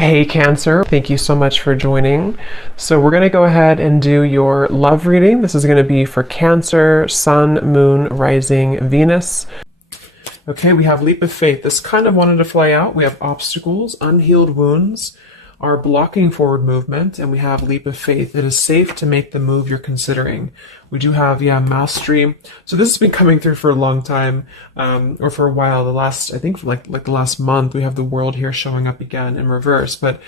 Hey Cancer, thank you so much for joining. So we're going to go ahead and do your love reading. This is going to be for Cancer, Sun, Moon, Rising, Venus. Okay, we have Leap of Faith. This kind of wanted to fly out. We have obstacles, unhealed wounds are blocking forward movement, and we have Leap of Faith. It is safe to make the move you're considering. We do have, Mastery. So this has been coming through for a long time, or for a while. I think for like the last month, we have the World here showing up again in reverse. But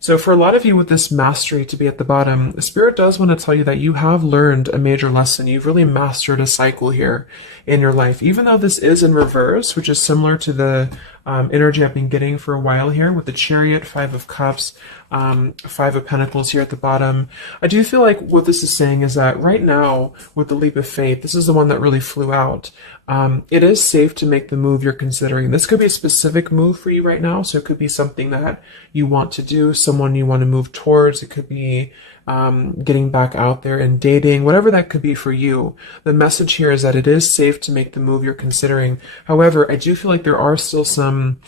so for a lot of you with this Mastery to be at the bottom, the Spirit does want to tell you that you have learned a major lesson. You've really mastered a cycle here in your life. Even though this is in reverse, which is similar to the energy I've been getting for a while here with the Chariot, Five of Cups, Five of Pentacles here at the bottom. I do feel like what this is saying is that right now with the Leap of Faith, this is the one that really flew out. It is safe to make the move you're considering. This could be a specific move for you right now. So it could be something that you want to do, someone you want to move towards. It could be getting back out there and dating, whatever that could be for you. The message here is that it is safe to make the move you're considering. However, I do feel like there are still some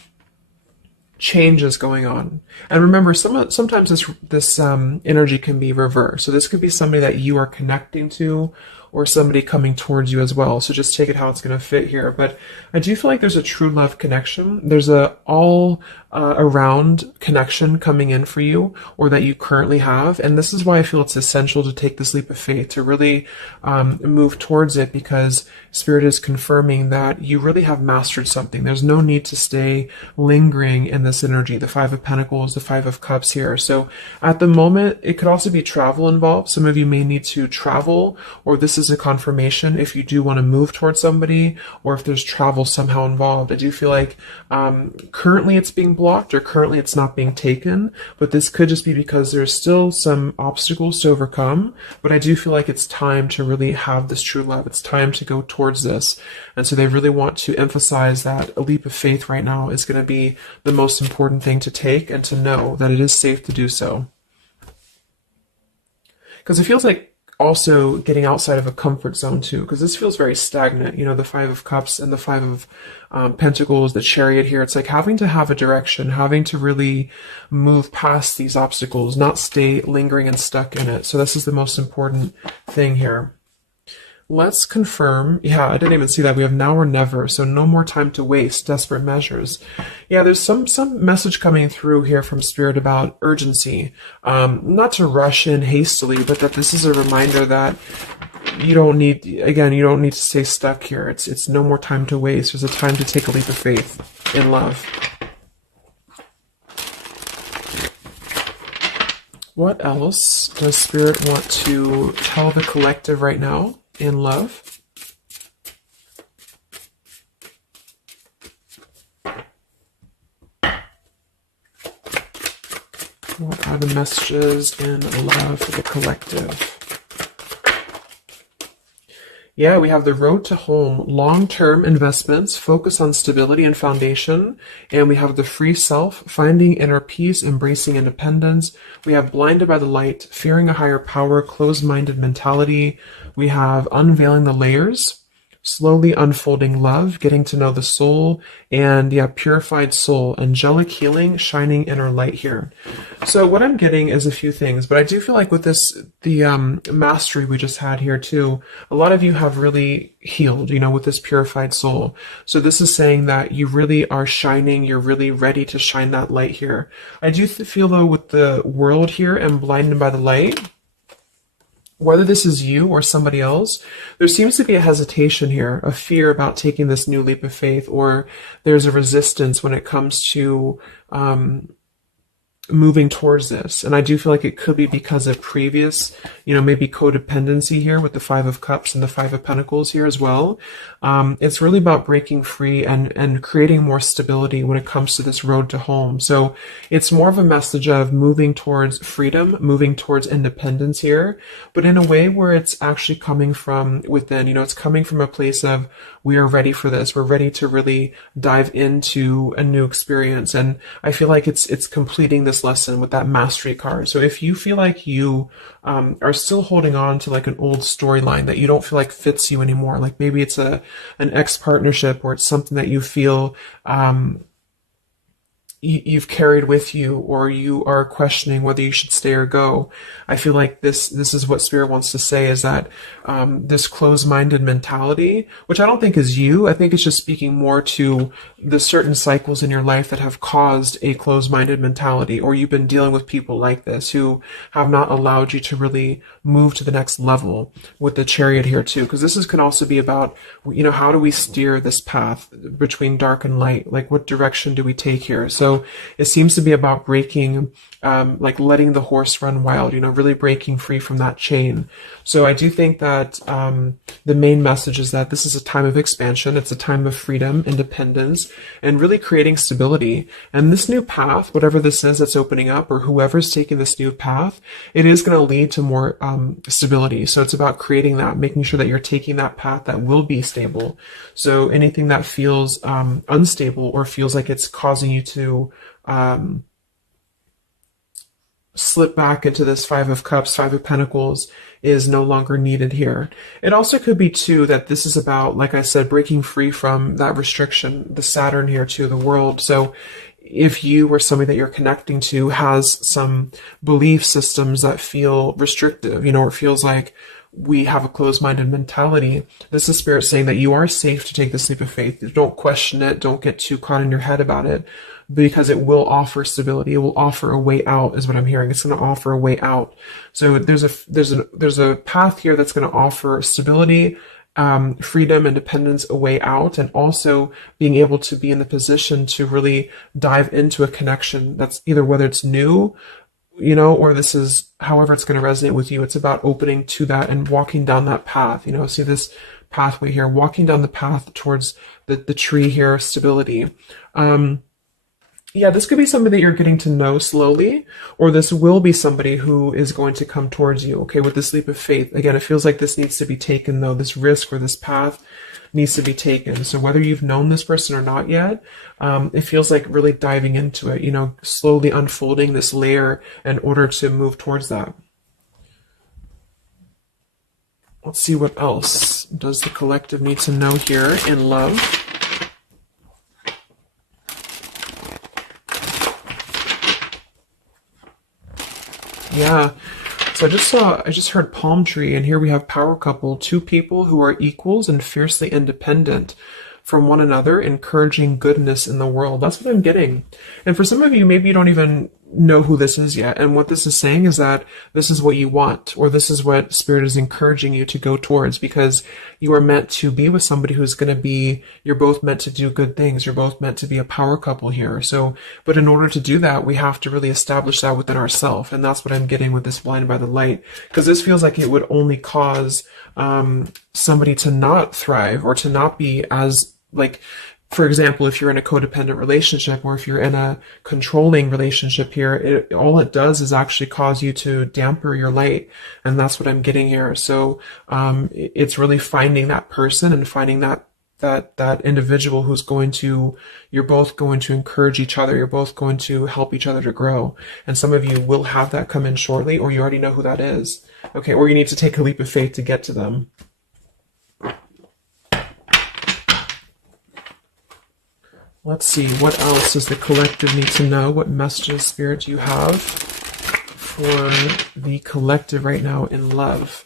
changes going on. And remember, sometimes this energy can be reversed. So this could be somebody that you are connecting to, or somebody coming towards you as well. So just take it how it's going to fit here. But I do feel like there's a true love connection. There's a all around connection coming in for you, or that you currently have. And this is why I feel it's essential to take this leap of faith, to really move towards it, because Spirit is confirming that you really have mastered something. There's no need to stay lingering in this energy. The Five of Pentacles, the Five of Cups here. So at the moment, it could also be travel involved. Some of you may need to travel, or this is a confirmation if you do want to move towards somebody, or if there's travel somehow involved. I do feel like currently it's being blocked, or currently it's not being taken, but this could just be because there's still some obstacles to overcome. But I do feel like it's time to really have this true love. It's time to go towards this. And so they really want to emphasize that a leap of faith right now is going to be the most important thing to take, and to know that it is safe to do so. Because it feels like also getting outside of a comfort zone too, because this feels very stagnant. You know, the Five of Cups and the Five of Pentacles, the Chariot here. It's like having to have a direction, having to really move past these obstacles, not stay lingering and stuck in it. So this is the most important thing here. Let's confirm. Yeah, I didn't even see that. We have now or never. So no more time to waste. Desperate measures. Yeah, there's some message coming through here from Spirit about urgency. Not to rush in hastily, but that this is a reminder that you don't need to stay stuck here. It's no more time to waste. There's a time to take a leap of faith in love. What else does Spirit want to tell the collective right now in love? What are the messages in love for the collective? Yeah, we have the road to home, long-term investments, focus on stability and foundation. And we have the free self, finding inner peace, embracing independence. We have blinded by the light, fearing a higher power, closed-minded mentality. We have unveiling the layers, slowly unfolding love, getting to know the soul, and purified soul, angelic healing, shining inner light here. So what I'm getting is a few things, but I do feel like with this, the mastery we just had here too, a lot of you have really healed, with this purified soul. So this is saying that you really are shining, you're really ready to shine that light here. I do feel though with the world here and blinded by the light, whether this is you or somebody else, there seems to be a hesitation here, a fear about taking this new leap of faith, or there's a resistance when it comes to moving towards this. And I do feel like it could be because of previous, maybe codependency here with the Five of Cups and the Five of Pentacles here as well. It's really about breaking free and creating more stability when it comes to this road to home. So it's more of a message of moving towards freedom, moving towards independence here, but in a way where it's actually coming from within. It's coming from a place of, we are ready for this. We're ready to really dive into a new experience. And I feel like it's completing this lesson with that mastery card. So if you feel like you are still holding on to like an old storyline that you don't feel like fits you anymore, like maybe it's an ex partnership, or it's something that you feel you've carried with you, or you are questioning whether you should stay or go. I feel like this is what Spirit wants to say, is that this closed-minded mentality, which I don't think is you. I think it's just speaking more to the certain cycles in your life that have caused a closed-minded mentality, or you've been dealing with people like this who have not allowed you to really move to the next level, with the Chariot here too, because can also be about, how do we steer this path between dark and light? Like, what direction do we take here? So it seems to be about breaking, like letting the horse run wild, really breaking free from that chain. So I do think that the main message is that this is a time of expansion. It's a time of freedom, independence, and really creating stability. And this new path, whatever this is that's opening up, or whoever's taking this new path, it is going to lead to more stability. So it's about creating that, making sure that you're taking that path that will be stable. So anything that feels unstable, or feels like it's causing you to slip back into this Five of Cups, Five of Pentacles, is no longer needed here. It also could be too that this is about, like I said, breaking free from that restriction, the Saturn here too, the world. So if you or somebody that you're connecting to has some belief systems that feel restrictive, or it feels like we have a closed-minded mentality, this is Spirit saying that you are safe to take this leap of faith. Don't question it. Don't get too caught in your head about it, because it will offer stability. It will offer a way out, is what I'm hearing. It's going to offer a way out. So there's a path here that's going to offer stability, freedom, independence, a way out, and also being able to be in the position to really dive into a connection that's either, whether it's new, or this is however it's going to resonate with you. It's about opening to that and walking down that path. See this pathway here, walking down the path towards the tree here, stability. Yeah, this could be somebody that you're getting to know slowly, or this will be somebody who is going to come towards you, okay, with this leap of faith. Again, it feels like this needs to be taken, though. This risk, or this path needs to be taken. So whether you've known this person or not yet, it feels like really diving into it, slowly unfolding this layer in order to move towards that. Let's see what else does the collective need to know here in love. Yeah, so I just heard palm tree, and here we have power couple, two people who are equals and fiercely independent from one another, encouraging goodness in the world. That's what I'm getting. And for some of you, maybe you don't even know who this is yet. And what this is saying is that this is what you want, or this is what Spirit is encouraging you to go towards, because you are meant to be with somebody who's going to be, you're both meant to do good things. You're both meant to be a power couple here. So, but in order to do that, we have to really establish that within ourselves. And that's what I'm getting with this Blinded by the Light, because this feels like it would only cause somebody to not thrive, or to not be as, like, for example, if you're in a codependent relationship, or if you're in a controlling relationship here, all it does is actually cause you to damper your light. And that's what I'm getting here. So it's really finding that person, and finding that individual who's going to, you're both going to encourage each other. You're both going to help each other to grow. And some of you will have that come in shortly, or you already know who that is. Okay, or you need to take a leap of faith to get to them. Let's see, what else does the collective need to know? What messages, Spirit, do you have for the collective right now in love?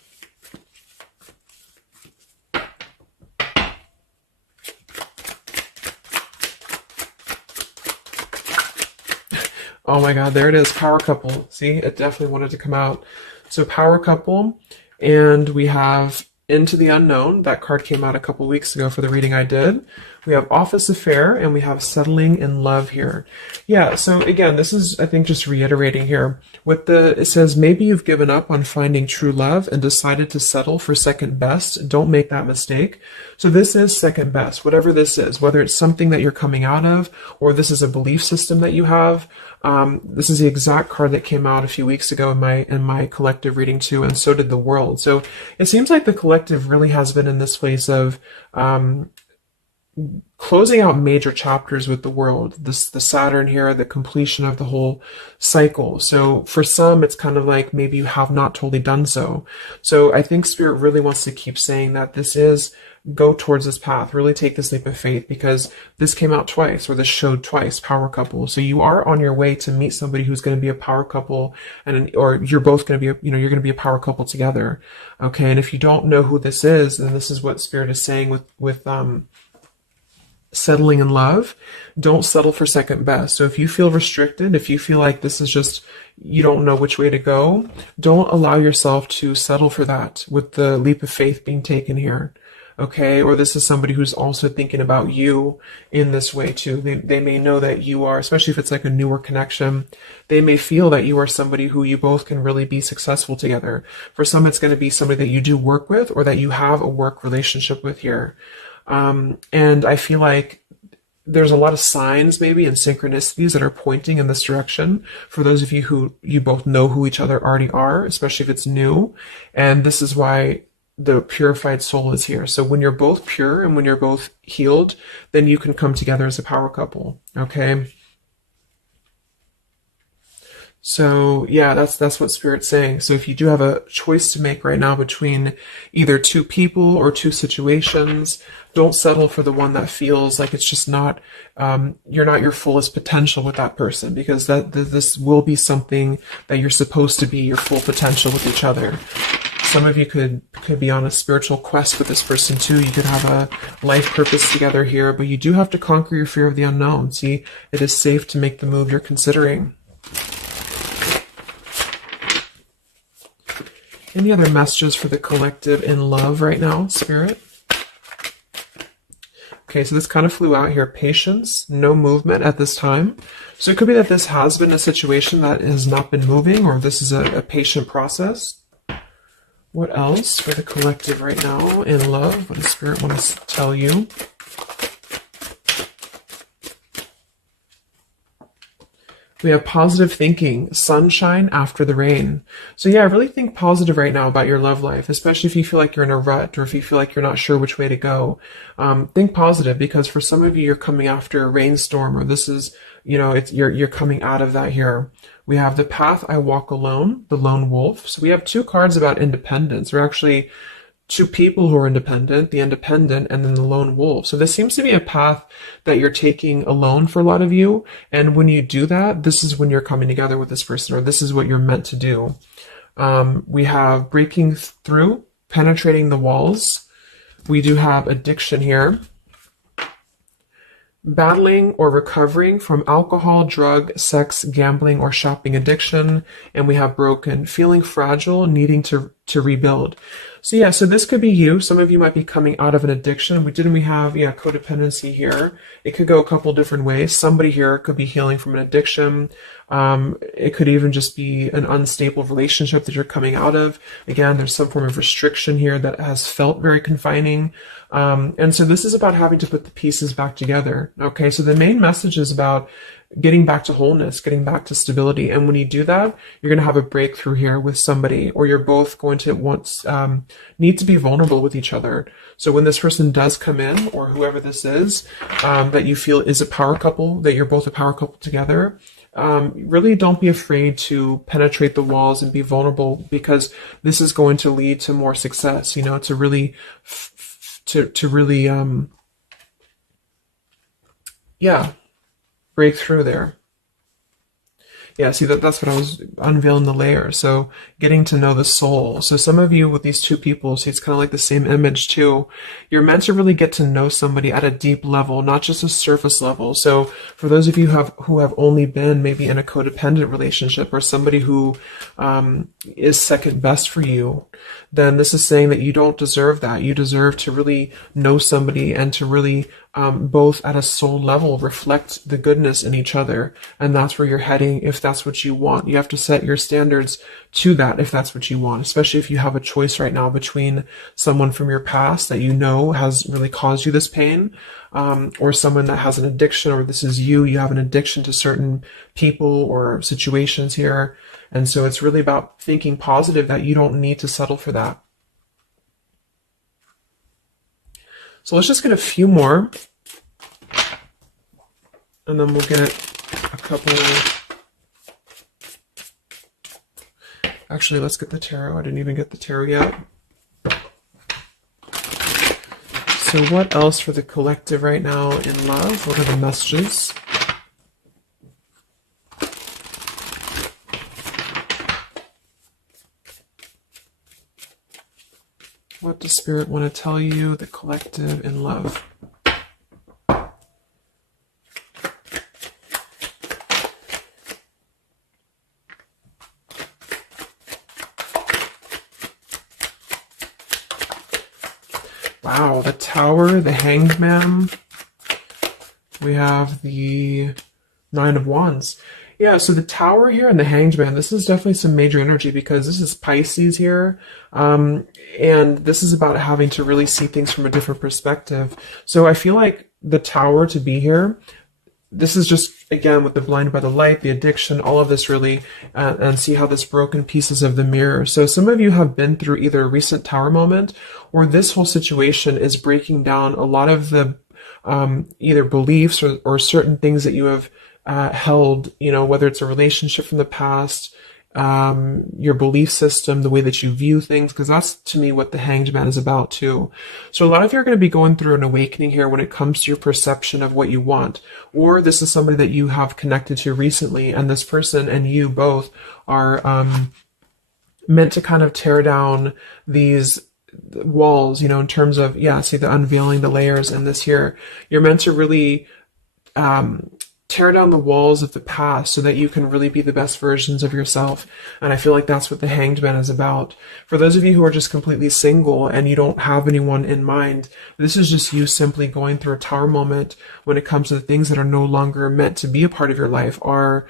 Oh my God, there it is, power couple. See, it definitely wanted to come out. So power couple, and we have Into the Unknown. That card came out a couple weeks ago for the reading I did. We have Office Affair, and we have Settling in Love here. Yeah, so again, this is, I think, just reiterating here. With it says, maybe you've given up on finding true love and decided to settle for second best. Don't make that mistake. So this is second best, whatever this is, whether it's something that you're coming out of, or this is a belief system that you have. This is the exact card that came out a few weeks ago in my collective reading too, and so did the world. So it seems like the collective really has been in this place of closing out major chapters with the world. This the Saturn here, the completion of the whole cycle. So for some, it's kind of like maybe you have not totally done so. So I think Spirit really wants to keep saying that this is go towards this path, really take this leap of faith, because this came out twice, or this showed twice, power couple. So you are on your way to meet somebody who's going to be a power couple, or you're both going to be, you're going to be a power couple together. Okay. And if you don't know who this is, then this is what Spirit is saying with settling in love. Don't settle for second best. So if you feel restricted, if you feel like this is just, you don't know which way to go, don't allow yourself to settle for that with the leap of faith being taken here. Okay, or this is somebody who's also thinking about you in this way too. They may know that you are, especially if it's like a newer connection, they may feel that you are somebody who you both can really be successful together. For some, it's going to be somebody that you do work with, or that you have a work relationship with here. And I feel like there's a lot of signs maybe and synchronicities that are pointing in this direction for those of you who you both know who each other already are, especially if it's new. And this is why the purified soul is here. So when you're both pure and when you're both healed, then you can come together as a power couple. Okay. So yeah, that's what Spirit's saying. So if you do have a choice to make right now between either two people or two situations, don't settle for the one that feels like it's just not, you're not your fullest potential with that person, because this will be something that you're supposed to be your full potential with each other. Some of you could be on a spiritual quest with this person too. You could have a life purpose together here, but you do have to conquer your fear of the unknown. See, it is safe to make the move you're considering. Any other messages for the collective in love right now, Spirit? Okay, so this kind of flew out here. Patience, no movement at this time. So it could be that this has been a situation that has not been moving, or this is a patient process. What else for the collective right now in love? What does Spirit want to tell you? We have positive thinking, sunshine after the rain. So yeah, really think positive right now about your love life, especially if you feel like you're in a rut, or if you feel like you're not sure which way to go. Think positive, because for some of you, you're coming after a rainstorm, or this is, you're coming out of that here. We have the path I walk alone, the lone wolf. So we have two cards about independence. We're actually two people who are independent, the independent, and then the lone wolf. So this seems to be a path that you're taking alone for a lot of you. And when you do that, this is when you're coming together with this person, or this is what you're meant to do. We have breaking through, penetrating the walls. We do have addiction here. Battling or recovering from alcohol, drug, sex, gambling, or shopping addiction. And we have broken, feeling fragile, needing to rebuild. So yeah, so this could be you. Some of you might be coming out of an addiction. We have codependency here. It could go a couple different ways. Somebody here could be healing from an addiction. It could even just be an unstable relationship that you're coming out of. Again, there's some form of restriction here that has felt very confining. And so this is about having to put the pieces back together. Okay, so the main message is about getting back to wholeness, getting back to stability. And when you do that, you're going to have a breakthrough here with somebody, or you're both going to need to be vulnerable with each other. So when this person does come in, or whoever this is, that you feel is a power couple, that you're both a power couple together, really don't be afraid to penetrate the walls and be vulnerable, because this is going to lead to more success, to really, break through there. Yeah, see, that's what I was unveiling the layer. So getting to know the soul. So some of you with these two people, see, it's kind of like the same image too. You're meant to really get to know somebody at a deep level, not just a surface level. So for those of you who have only been maybe in a codependent relationship, or somebody who is second best for you, then this is saying that you don't deserve that. You deserve to really know somebody, and to really both at a soul level reflect the goodness in each other. And that's where you're heading if that's what you want. You have to set your standards to that if that's what you want, especially if you have a choice right now between someone from your past that has really caused you this pain, or someone that has an addiction, or this is you have an addiction to certain people or situations here. And so it's really about thinking positive, that you don't need to settle for that. So let's just get a few more And then we'll get a couple. Actually, let's get the tarot. I didn't even get the tarot yet. So what else for the collective right now in love? What are the messages? What does Spirit want to tell you, the collective in love? Wow, the Tower, the Hanged Man. We have the Nine of Wands. Yeah, so the Tower here and the Hanged Man, this is definitely some major energy because this is Pisces here. And this is about having to really see things from a different perspective. So I feel like the Tower to be here, this is just, again, with the blinded by the light, the addiction, all of this really, and see how this broken pieces of the mirror. So some of you have been through either a recent Tower moment or this whole situation is breaking down a lot of the either beliefs or certain things that you have held, you know, whether it's a relationship from the past, your belief system, the way that you view things, because that's to me what the Hanged Man is about too. So a lot of you are going to be going through an awakening here when it comes to your perception of what you want, or this is somebody that you have connected to recently, and this person and you both are meant to kind of tear down these walls, you know, in terms of, yeah, see the unveiling the layers in this here. You're meant to really tear down the walls of the past so that you can really be the best versions of yourself. And I feel like that's what the Hanged Man is about. For those of you who are just completely single and you don't have anyone in mind, this is just you simply going through a Tower moment when it comes to the things that are no longer meant to be a part of your life are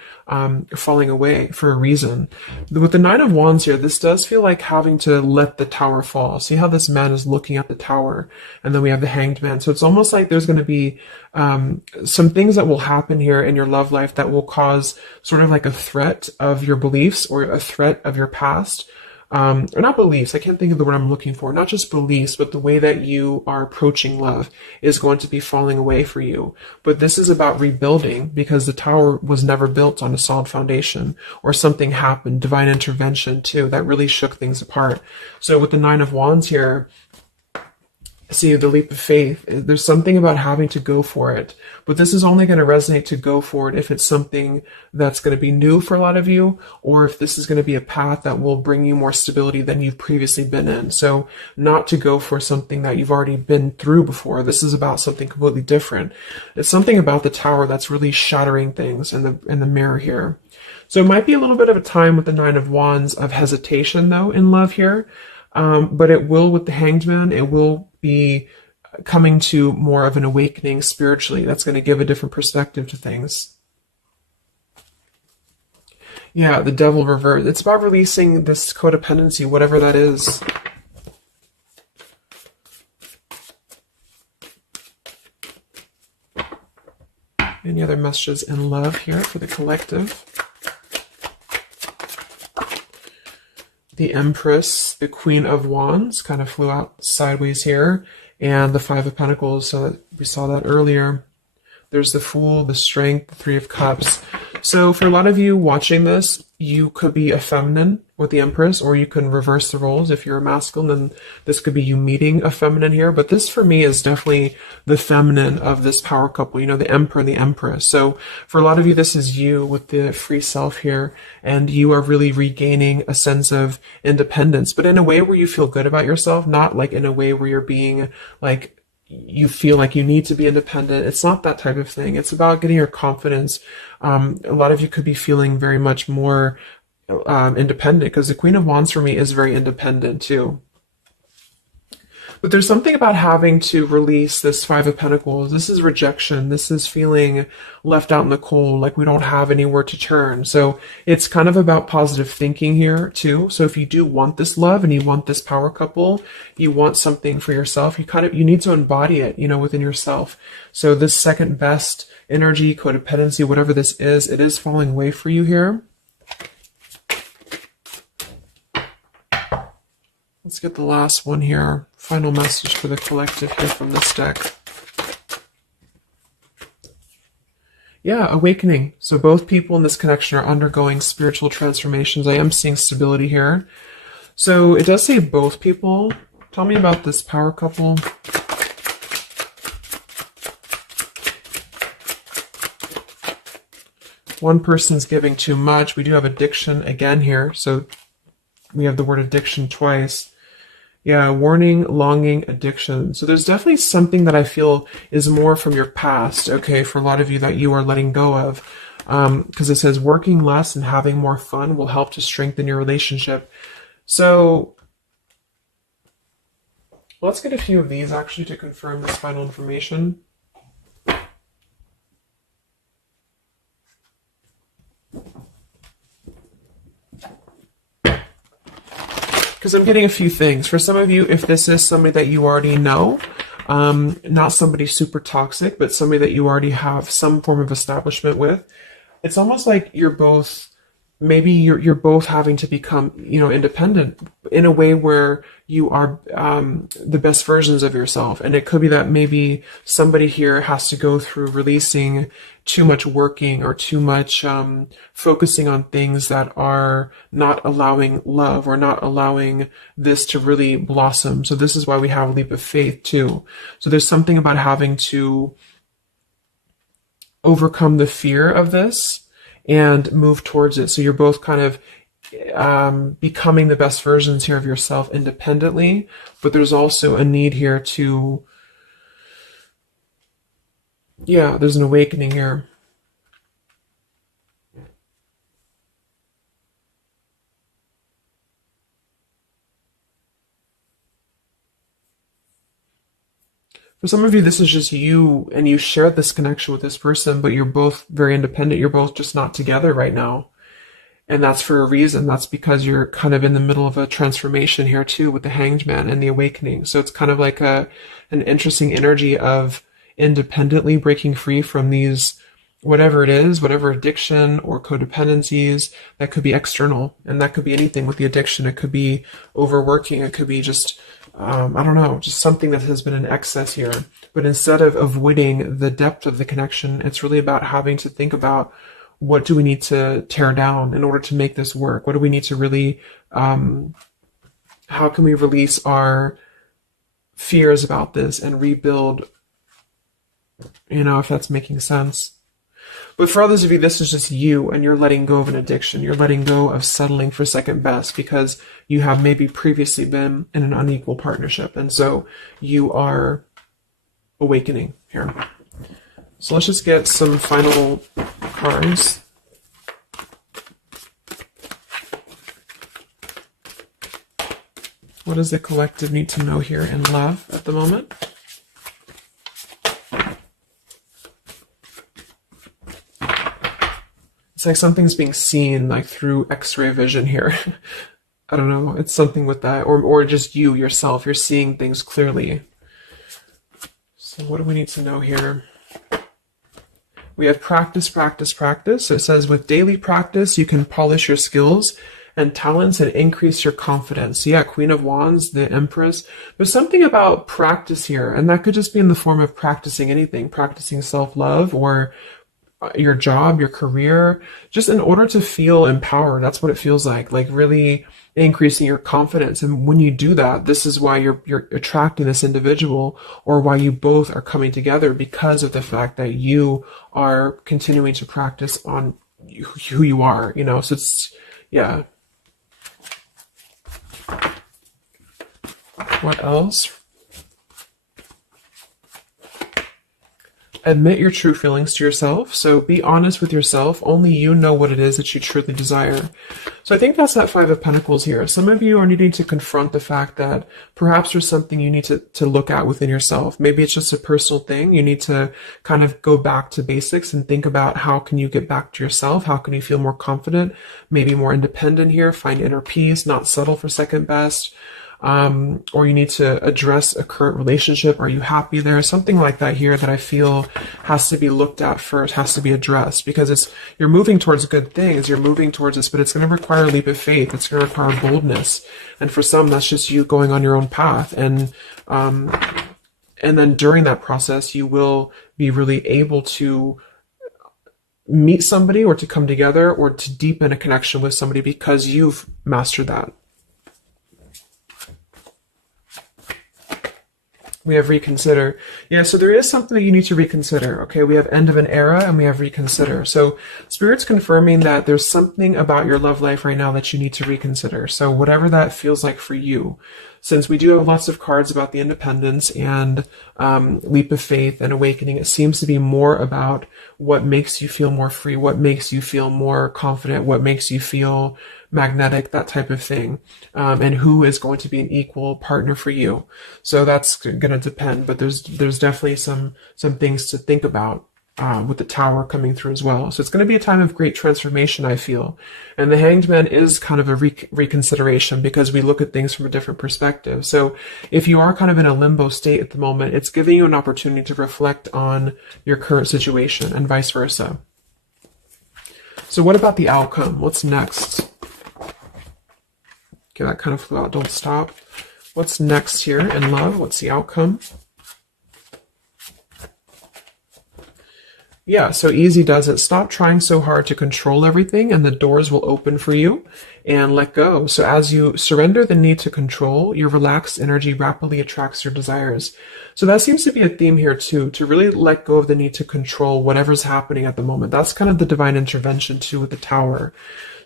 falling away for a reason. With the Nine of Wands here, this does feel like having to let the Tower fall. See how this man is looking at the Tower, and then we have the Hanged Man. So it's almost like there's going to be some things that will happen here in your love life that will cause sort of like a threat of your beliefs or a threat of your past. Or not beliefs, I can't think of the word I'm looking for, not just beliefs, but the way that you are approaching love is going to be falling away for you. But this is about rebuilding because the Tower was never built on a solid foundation, or something happened, divine intervention too, that really shook things apart. So with the Nine of Wands here, see the leap of faith, there's something about having to go for it, but this is only going to resonate to go for it if it's something that's going to be new for a lot of you, or if this is going to be a path that will bring you more stability than you've previously been in. So not to go for something that you've already been through before. This is about something completely different. It's something about the Tower that's really shattering things in the mirror here. So it might be a little bit of a time with the Nine of Wands of hesitation though in love here. But it will, with the Hanged Man, it will be coming to more of an awakening spiritually. That's going to give a different perspective to things. Yeah, the Devil reversed. It's about releasing this codependency, whatever that is. Any other messages in love here for the collective? The Empress, the Queen of Wands, kind of flew out sideways here, and the Five of Pentacles, so that we saw that earlier. There's the Fool, the Strength, the Three of Cups. So for a lot of you watching this, you could be a feminine with the Empress, or you can reverse the roles. If you're a masculine, then this could be you meeting a feminine here. But this for me is definitely the feminine of this power couple, you know, the Emperor and the Empress. So for a lot of you, this is you with the free self here, and you are really regaining a sense of independence, but in a way where you feel good about yourself, not like in a way where you're being like, you feel like you need to be independent. It's not that type of thing. It's about getting your confidence. A lot of you could be feeling very much more independent, because the Queen of Wands for me is very independent too. But there's something about having to release this Five of Pentacles. This is rejection. This is feeling left out in the cold, like we don't have anywhere to turn. So it's kind of about positive thinking here too. So if you do want this love and you want this power couple, you want something for yourself, you need to embody it, you know, within yourself. So this second best energy, codependency, whatever this is, it is falling away for you here. Let's get the last one here. Final message for the collective here from this deck. Yeah, awakening. So both people in this connection are undergoing spiritual transformations. I am seeing stability here. So it does say both people. Tell me about this power couple. One person's giving too much. We do have addiction again here. So we have the word addiction twice. Yeah, warning, longing, addiction. So there's definitely something that I feel is more from your past, okay, for a lot of you that you are letting go of. Because it says working less and having more fun will help to strengthen your relationship. So let's get a few of these actually to confirm this final information. Because I'm getting a few things. For some of you, if this is somebody that you already know, not somebody super toxic, but somebody that you already have some form of establishment with, it's almost like you're both, maybe you're both having to become, independent in a way where you are the best versions of yourself. And it could be that maybe somebody here has to go through releasing too much working or too much focusing on things that are not allowing love or not allowing this to really blossom. So this is why we have a leap of faith too. So there's something about having to overcome the fear of this and move towards it. So you're both kind of becoming the best versions here of yourself independently, but there's also a need here to, there's an awakening here. For some of you, this is just you, and you share this connection with this person, but you're both very independent. You're both just not together right now. And that's for a reason. That's because you're kind of in the middle of a transformation here too with the Hanged Man and the awakening. So it's kind of like an interesting energy of independently breaking free from these, whatever it is, whatever addiction or codependencies that could be external. And that could be anything with the addiction. It could be overworking. It could be just, I don't know, just something that has been in excess here. But instead of avoiding the depth of the connection, it's really about having to think about, what do we need to tear down in order to make this work? What do we need to really, how can we release our fears about this and rebuild, if that's making sense. But for others of you, this is just you, and you're letting go of an addiction. You're letting go of settling for second best because you have maybe previously been in an unequal partnership. And so you are awakening here. So let's just get some final cards. What does the collective need to know here in love at the moment? It's like something's being seen like through X-ray vision here. I don't know. It's something with that. Or just you yourself. You're seeing things clearly. So what do we need to know here? We have practice, practice, practice. So it says with daily practice, you can polish your skills and talents and increase your confidence. So yeah, Queen of Wands, the Empress. There's something about practice here, and that could just be in the form of practicing anything, practicing self-love or your job, your career, just in order to feel empowered. That's what it feels like really increasing your confidence. And when you do that, this is why you're attracting this individual, or why you both are coming together, because of the fact that you are continuing to practice on who you are, so it's, yeah. What else? Admit your true feelings to yourself. So be honest with yourself. Only you know what it is that you truly desire. So I think that's that Five of Pentacles here. Some of you are needing to confront the fact that perhaps there's something you need to look at within yourself. Maybe it's just a personal thing. You need to kind of go back to basics and think about how can you get back to yourself? How can you feel more confident, maybe more independent here, find inner peace, not settle for second best. Or you need to address a current relationship. Are you happy there? Something like that here that I feel has to be looked at first, has to be addressed, because you're moving towards good things. You're moving towards this, but it's going to require a leap of faith. It's going to require boldness. And for some, that's just you going on your own path. And then during that process, you will be really able to meet somebody or to come together or to deepen a connection with somebody because you've mastered that. We have reconsider. Yeah, so there is something that you need to reconsider. Okay, we have end of an era and we have reconsider. So Spirit's confirming that there's something about your love life right now that you need to reconsider. So whatever that feels like for you. Since we do have lots of cards about the independence and leap of faith and awakening, it seems to be more about what makes you feel more free, what makes you feel more confident, what makes you feel magnetic, that type of thing, and who is going to be an equal partner for you. So that's going to depend, but there's definitely some things to think about with the Tower coming through as well. So it's going to be a time of great transformation, I feel. And the Hanged Man is kind of a reconsideration because we look at things from a different perspective. So if you are kind of in a limbo state at the moment, it's giving you an opportunity to reflect on your current situation and vice versa. So what about the outcome? What's next? Okay, that kind of flew out. Don't stop. What's next here in love? What's the outcome? Yeah, so easy does it. Stop trying so hard to control everything and the doors will open for you, and let go. So as you surrender the need to control, your relaxed energy rapidly attracts your desires. So that seems to be a theme here too, to really let go of the need to control whatever's happening at the moment. That's kind of the divine intervention too with the Tower.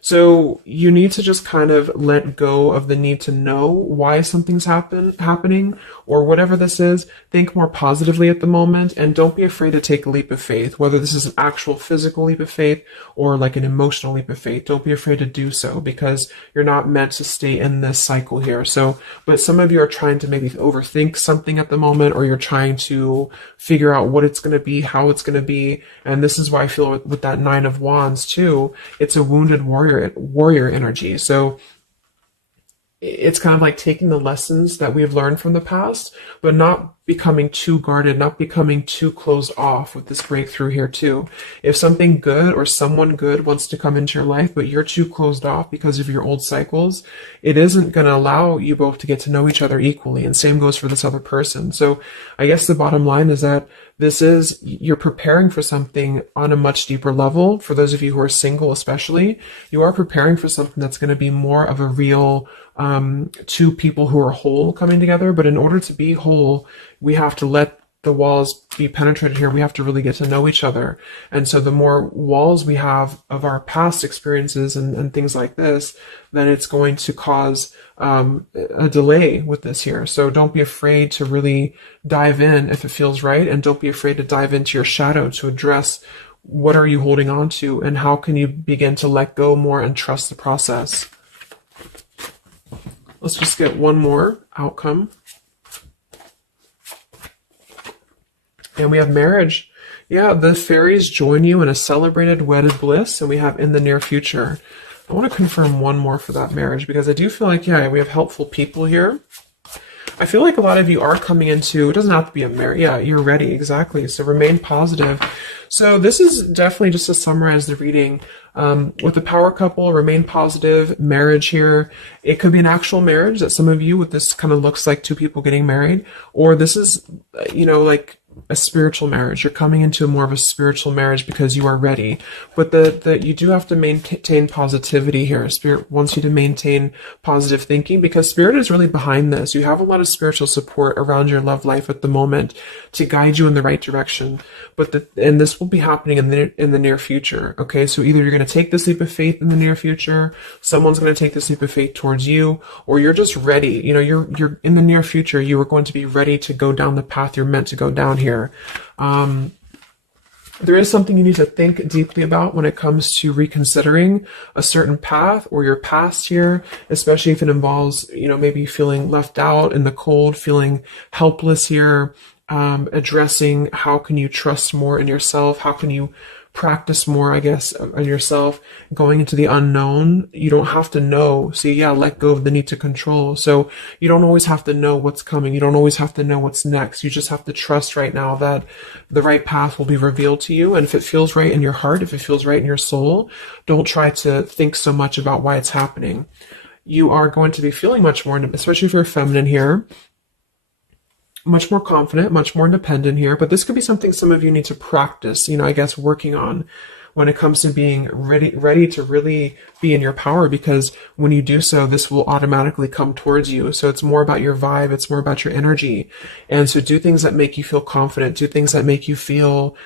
So you need to just kind of let go of the need to know why something's happening or whatever this is. Think more positively at the moment and don't be afraid to take a leap of faith, whether this is an actual physical leap of faith or like an emotional leap of faith. Don't be afraid to do so because you're not meant to stay in this cycle here. So, but some of you are trying to maybe overthink something at the moment, or you're trying to figure out what it's going to be, how it's going to be. And this is why I feel with that Nine of Wands too, it's a wounded warrior energy. So it's kind of like taking the lessons that we've learned from the past, but not becoming too guarded, not becoming too closed off with this breakthrough here too. If something good or someone good wants to come into your life, but you're too closed off because of your old cycles, it isn't going to allow you both to get to know each other equally. And same goes for this other person. So I guess the bottom line is that you're preparing for something on a much deeper level. For those of you who are single, especially, you are preparing for something that's going to be more of a real two people who are whole coming together. But in order to be whole, we have to let the walls be penetrated here. We have to really get to know each other. And so the more walls we have of our past experiences and things like this, then it's going to cause a delay with this here. So don't be afraid to really dive in if it feels right. And don't be afraid to dive into your shadow to address what are you holding on to and how can you begin to let go more and trust the process. Let's just get one more outcome. And we have marriage. Yeah, the fairies join you in a celebrated wedded bliss, and we have in the near future. I want to confirm one more for that marriage because I do feel like, yeah, we have helpful people here. I feel like a lot of you are coming into, it doesn't have to be a marriage. Yeah, you're ready. Exactly. So remain positive. So this is definitely just to summarize the reading. With the power couple, remain positive, marriage here. It could be an actual marriage that some of you with this kind of looks like two people getting married, or this is, like a spiritual marriage. You're coming into more of a spiritual marriage because you are ready. But you do have to maintain positivity here. Spirit wants you to maintain positive thinking because Spirit is really behind this. You have a lot of spiritual support around your love life at the moment to guide you in the right direction. And this will be happening in the near future. Okay, so either you're going to take this leap of faith in the near future, someone's going to take this leap of faith towards you, or you're just ready. You're in the near future. You are going to be ready to go down the path you're meant to go down here. There is something you need to think deeply about when it comes to reconsidering a certain path or your past here, especially if it involves, maybe feeling left out in the cold, feeling helpless here, addressing how can you trust more in yourself, how can you practice more, I guess, on yourself, going into the unknown. You don't have to know. See, yeah, let go of the need to control. So you don't always have to know what's coming. You don't always have to know what's next. You just have to trust right now that the right path will be revealed to you. And if it feels right in your heart, if it feels right in your soul, don't try to think so much about why it's happening. You are going to be feeling much more, especially if you're feminine here, much more confident, much more independent here, but this could be something some of you need to practice, I guess, working on. when it comes to being ready to really be in your power, because when you do so, this will automatically come towards you. So it's more about your vibe. It's more about your energy. And so do things that make you feel confident, do things that make you feel,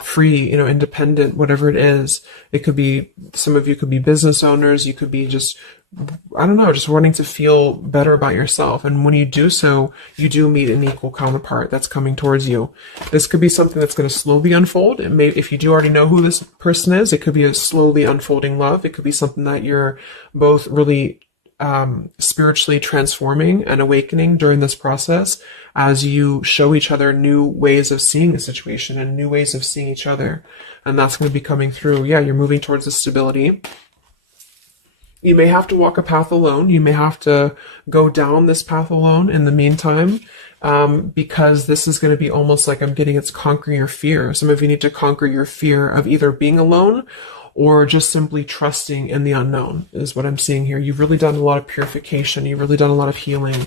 free, independent, whatever it is. It could be, some of you could be business owners. You could be just, I don't know, just wanting to feel better about yourself. And when you do so, you do meet an equal counterpart that's coming towards you. This could be something that's going to slowly unfold. It may, if you do already know who this person is, it could be a slowly unfolding love. It could be something that you're both really spiritually transforming and awakening during this process, as you show each other new ways of seeing the situation and new ways of seeing each other. And that's going to be coming through. Yeah, you're moving towards this stability. You may have to walk a path alone. You may have to go down this path alone in the meantime, because this is going to be almost like, I'm getting, it's conquering your fear. Some of you need to conquer your fear of either being alone or just simply trusting in the unknown, is what I'm seeing here. You've really done a lot of purification. You've really done a lot of healing.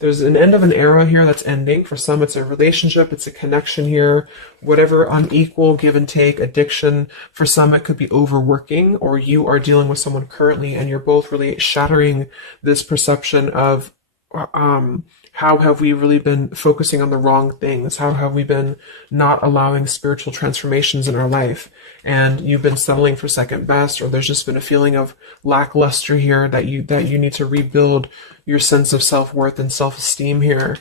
There's an end of an era here that's ending. For some, it's a relationship, it's a connection here, whatever unequal give and take, addiction. For some, it could be overworking, or you are dealing with someone currently and you're both really shattering this perception of, how have we really been focusing on the wrong things? How have we been not allowing spiritual transformations in our life? And you've been settling for second best, or there's just been a feeling of lackluster here, that you need to rebuild your sense of self-worth and self-esteem here.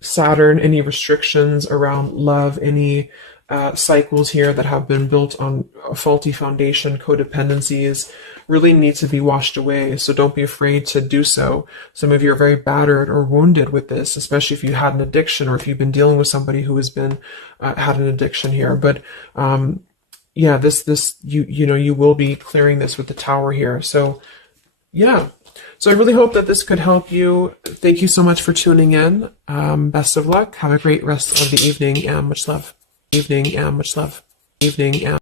Saturn, any restrictions around love, any cycles here that have been built on a faulty foundation, codependencies, really need to be washed away. So don't be afraid to do so. Some of you are very battered or wounded with this, especially if you had an addiction, or if you've been dealing with somebody who has been had an addiction here. But yeah, this you will be clearing this with the Tower here. So yeah. So I really hope that this could help you. Thank you so much for tuning in. Best of luck. Have a great rest of the evening, and much love. Evening, and much love. Evening, and